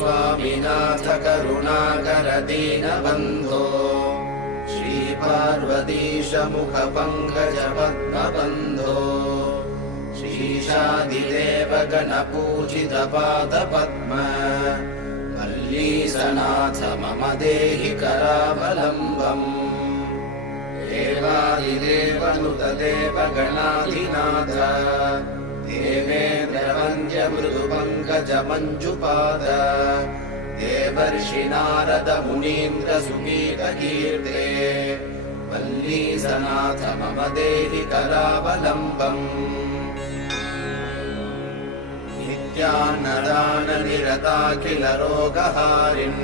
स्वामिनाथ करुणाकर दीनबन्धो श्रीपार्वतीश मुखपङ्कज पद्मबन्धो श्रीशादिदेव गणपूजित पादपद्म वल्लीसनाथ मम देहि करावलम्बम् देवादिदेवनुत देवगणाधिनाथ देवेन्द्रवन्द्य मृदुपङ्कज मञ्जुपाद देवर्षि नारद मुनीन्द्र सुगीतकीर्ते वल्लीसनाथ मम देहि करावलम्बम् नित्यान्नदाननिरताखिल रोगहारिन्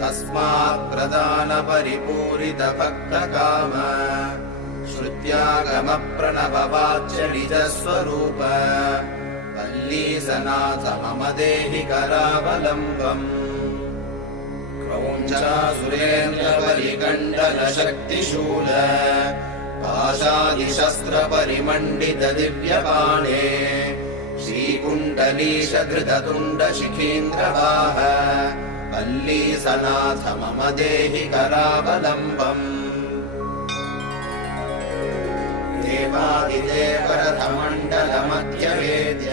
तस्मात् प्रदान परिपूरित भक्तकाम श्रुत्यागम प्रणववाच्य निजस्वरूप वल्लीसनाथ मम देहि करावलम्बम् क्रौञ्चासुरेन्द्रबलिकण्डल शक्तिशूल पाशादिशस्त्र परिमण्डित दिव्यबाणे श्रीकुण्डलीश धृततुण्ड शिखीन्द्रवाह वल्लीसनाथ मम देहि करावलम्बम् देवादिदेवरथमण्डल मध्यवेद्य